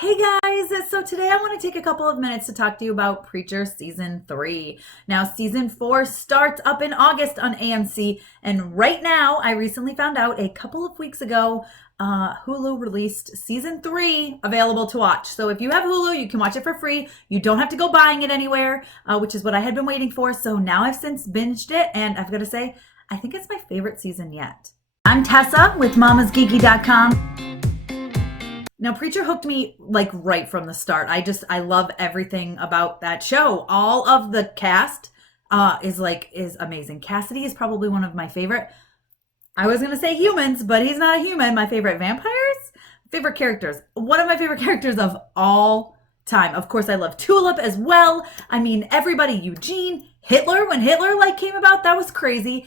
Hey guys, so today I want to take a couple of minutes to talk to you about Preacher Season 3. Now, Season 4 starts up in August on AMC, and right now, I recently found out a couple of weeks ago, Hulu released Season 3 available to watch. So if you have Hulu, you can watch it for free. You don't have to go buying it anywhere, which is what I had been waiting for. So now I've since binged it, and I've got to say, I think it's my favorite season yet. I'm Tessa with mamasgeeky.com. Now, Preacher hooked me like right from the start. I love everything about that show. All of the cast is amazing. Cassidy is probably one of my favorite. I was gonna say humans, but he's not a human. My favorite vampires, favorite characters. One of my favorite characters of all time. Of course, I love Tulip as well. I mean, everybody. Eugene, Hitler. When Hitler came about, that was crazy.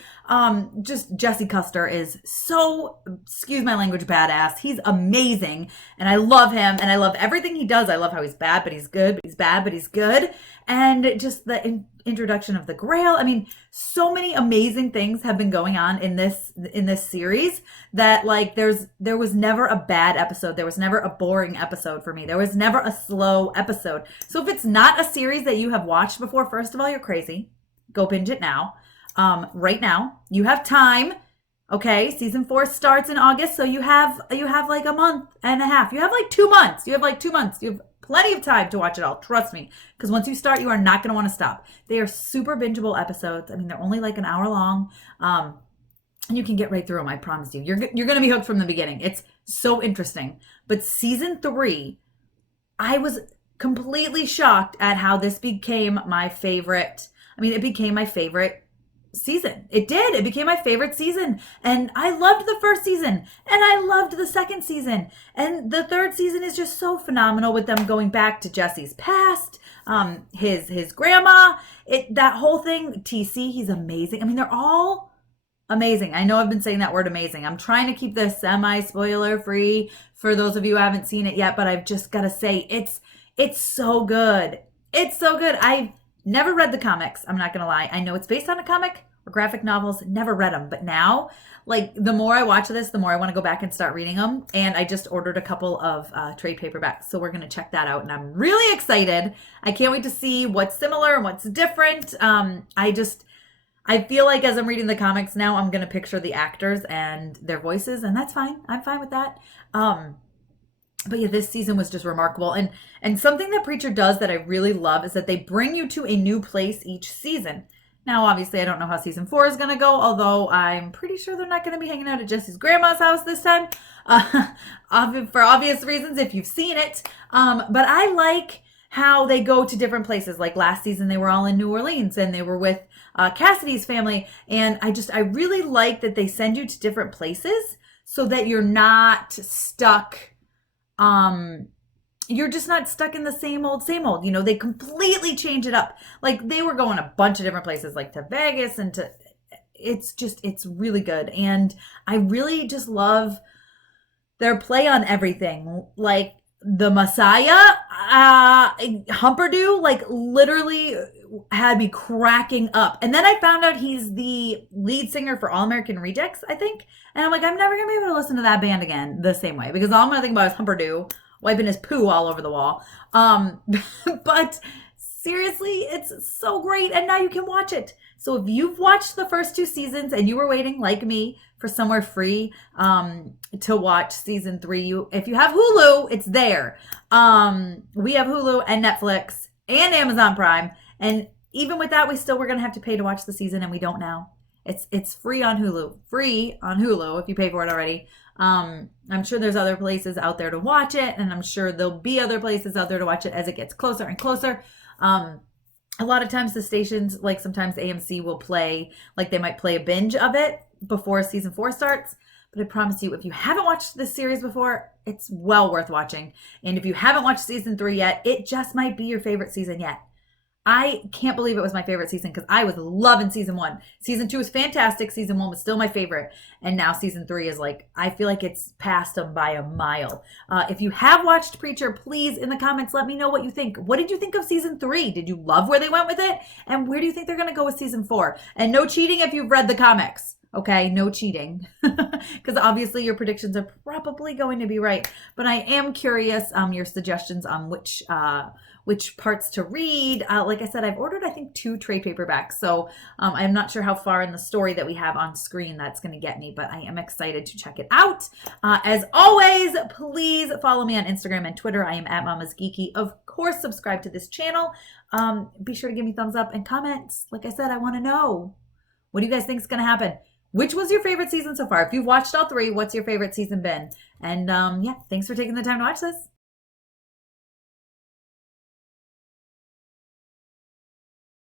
Just Jesse Custer is so, excuse my language, badass. He's amazing, and I love him, and I love everything he does. I love how he's bad, but he's good. But he's bad, but he's good. And just the introduction of the Grail. I mean, so many amazing things have been going on in this series that there was never a bad episode. There was never a boring episode for me. There was never a slow episode. So if it's not a series that you have watched before, first of all, you're crazy. Go binge it now. Right now, you have time. Okay, season 4 starts in August, so you have like a month and a half. You have like 2 months. You have plenty of time to watch it all. Trust me, because once you start, you are not going to want to stop. They are super bingeable episodes. I mean, they're only like an hour long, and you can get right through them. I promise you. You're going to be hooked from the beginning. It's so interesting. But season 3, I was completely shocked at how this became my favorite. I mean, it became my favorite season. It did. It became my favorite season. And I loved the first season. And I loved the second season. And the third season is just so phenomenal with them going back to Jesse's past, his grandma, that whole thing. TC, he's amazing. I mean, they're all amazing. I know I've been saying that word amazing. I'm trying to keep this semi-spoiler free for those of you who haven't seen it yet, but I've just got to say it's so good. It's so good. I've never read the comics. I'm not going to lie. I know it's based on a comic or graphic novels. Never read them. But now, the more I watch this, the more I want to go back and start reading them. And I just ordered a couple of trade paperbacks. So we're going to check that out. And I'm really excited. I can't wait to see what's similar and what's different. I feel like as I'm reading the comics now, I'm going to picture the actors and their voices. And that's fine. I'm fine with that. But yeah, this season was just remarkable. And something that Preacher does that I really love is that they bring you to a new place each season. Now, obviously, I don't know how season 4 is going to go, although I'm pretty sure they're not going to be hanging out at Jesse's grandma's house this time, for obvious reasons if you've seen it. But I like how they go to different places. Like last season, they were all in New Orleans, and they were with Cassidy's family. And I really like that they send you to different places so that you're not stuck. You're just not stuck in the same old. You know, they completely change it up. Like they were going a bunch of different places, like to Vegas and it's really good. And I really just love their play on everything. Like the Messiah, Humperdew, literally had me cracking up. And then I found out he's the lead singer for All American Rejects, I think. And I'm like, I'm never going to be able to listen to that band again the same way because all I'm going to think about is Humperdew wiping his poo all over the wall. But seriously, it's so great. And now you can watch it. So if you've watched the first 2 seasons and you were waiting, like me, for somewhere free to watch season 3, if you have Hulu, it's there. We have Hulu and Netflix and Amazon Prime. And even with that, we're going to have to pay to watch the season, and we don't now. It's free on Hulu. Free on Hulu if you pay for it already. I'm sure there's other places out there to watch it, and I'm sure there'll be other places out there to watch it as it gets closer and closer. A lot of times the stations, like sometimes AMC will play, like they might play a binge of it before season 4 starts. But I promise you, if you haven't watched this series before, it's well worth watching. And if you haven't watched season 3 yet, it just might be your favorite season yet. I can't believe it was my favorite season because I was loving season 1. Season 2 was fantastic. Season 1 was still my favorite. And now season 3 is I feel like it's passed them by a mile. If you have watched Preacher, please in the comments, let me know what you think. What did you think of season 3? Did you love where they went with it? And where do you think they're going to go with season 4? And no cheating if you've read the comics. Okay, no cheating, because obviously your predictions are probably going to be right. But I am curious your suggestions on which parts to read. Like I said, I've ordered I think 2 trade paperbacks, so I'm not sure how far in the story that we have on screen that's going to get me, but I am excited to check it out. As always, please follow me on Instagram and Twitter. I am at Mama's Geeky. Of course, subscribe to this channel. Be sure to give me thumbs up and comments. Like I said, I want to know, what do you guys think is going to happen? Which was your favorite season so far? If you've watched all 3, what's your favorite season been? And yeah, thanks for taking the time to watch this.